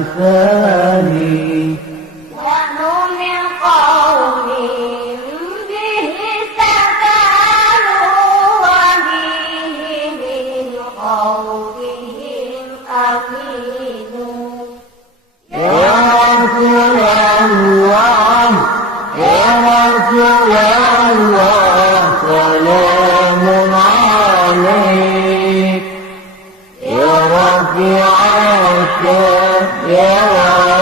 المثاني نحن من قوم به استدانوا وبه من قولهم أفيدوا يا رسول الله يا رسول الله سلام عليك يا رفيع الشان يا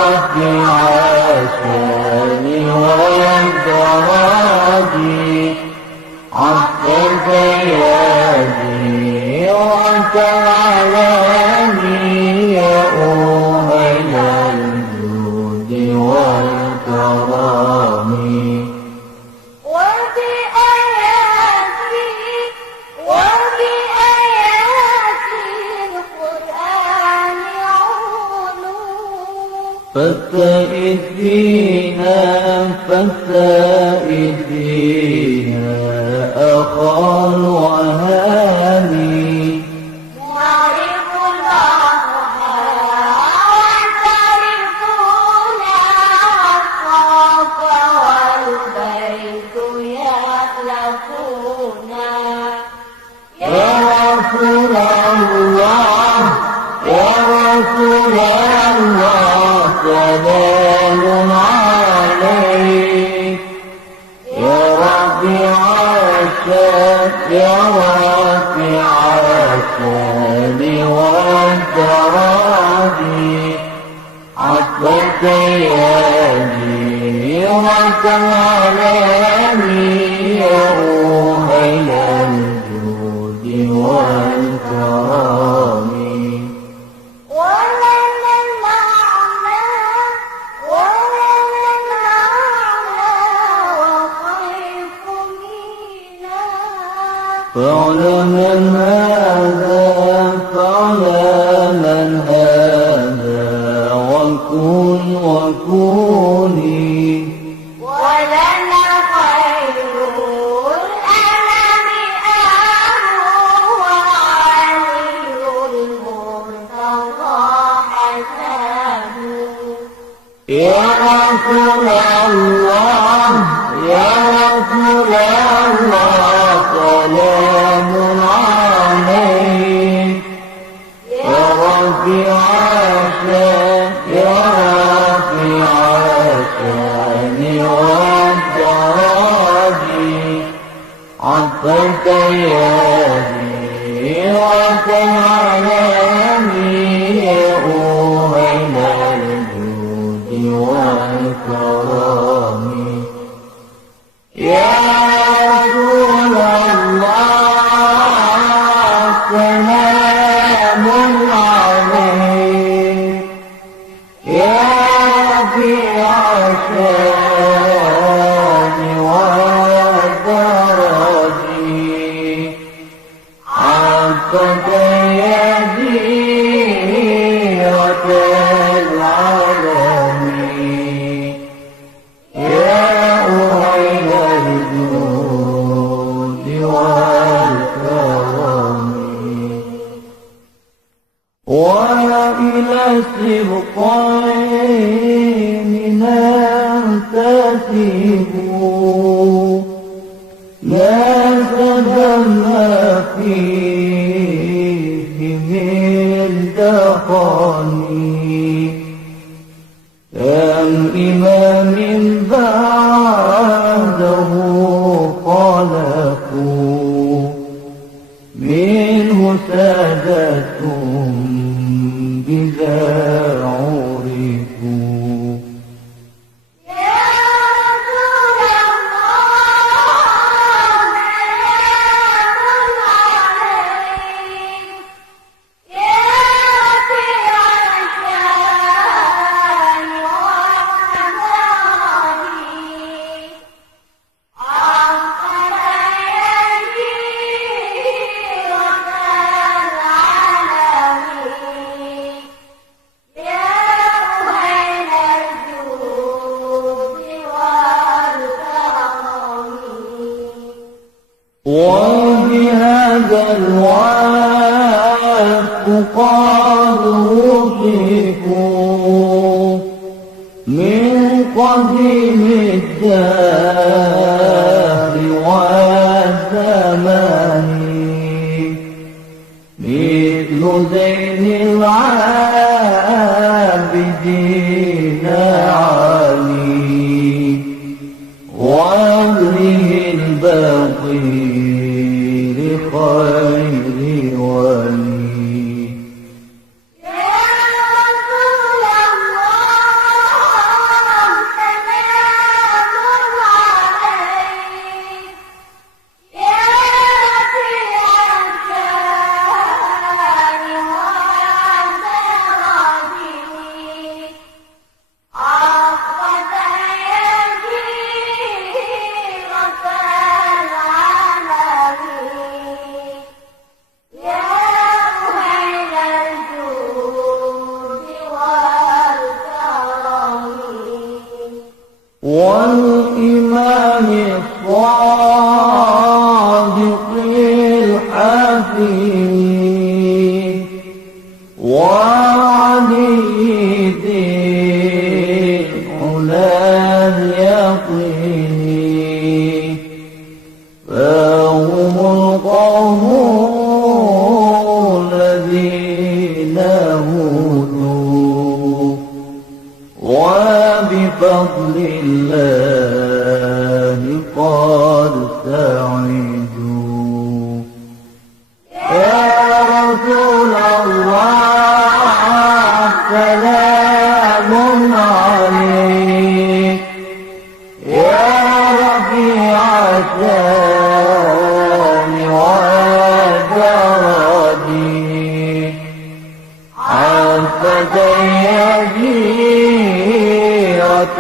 رفيع الشان والدرج عطفك يدي وتعالاني يا أهل الجود والكرم وبآيات القرآن علوا فاستئذ فينا أخا وهاني نعرف الأضحى وتعرفنا والصف والبيت يألفونا يا رسول الله يا رسول الله سلام عليك يا رفيع الشان يا رفيع الشان والدرج عطفك يدي وتعالاني يا أهل الجود والكرم ولنا المعنى وخيف منا فاعلم هذا وكوني ولنا خير الأنام وعلي المرتضى حسن يا رسول الله يا رسول الله سلام عليك يا رفيع الشان يا رفيع الشان والدرج عطفك يدي وتعالاني يا أهل الجود والكرم يا رسول الله سلام عليك يا رفيع الشان والدرج عطفك يدي وتعالاني يا أهل الجود والكرم وإلى السبطين ننتسب لا سدم فيه من دخاني كم إمام بعده خلقوا منه سادة بذا عرفوا يا رسول الله سلام عليك يا رفيع الشان والدرج عطفك يدي وتعالاني يا أهل الجود والكرم وبهذا الوفق قد وصفوا قديم الدهر والزمان مثل زين العابدين علي وابنه الباقي لخير ولي. يا رسول الله سلام عليك يا رفيع الشان والدرج عقبة يسيرة العالمين يا مهيل الجود والكرم والإمام الصادق الحكيم وعلي ذي العلا اليقين فهم القوم الذين هدوا وبفضل الله قد سعدوا. يا رسول الله سلام عليك يا رفيع الشان والدرج عقبة يسيرة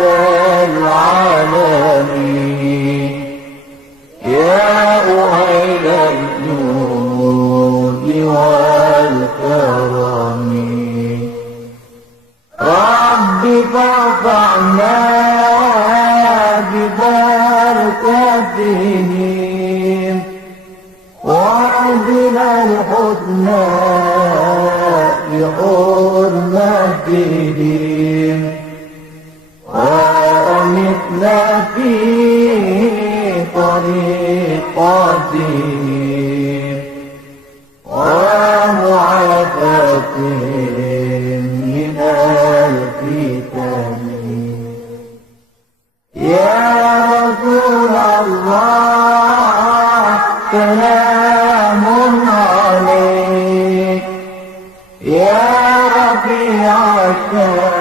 العالمين يا أهيل الجود والكرم. رب فارفعنا ببركتهم وأنزل الحسنى بحرمتهم وأمتنا في طريقتهم ومعافاتهم من الفتن. يا رسول الله سلام عليك يا رفيع الشان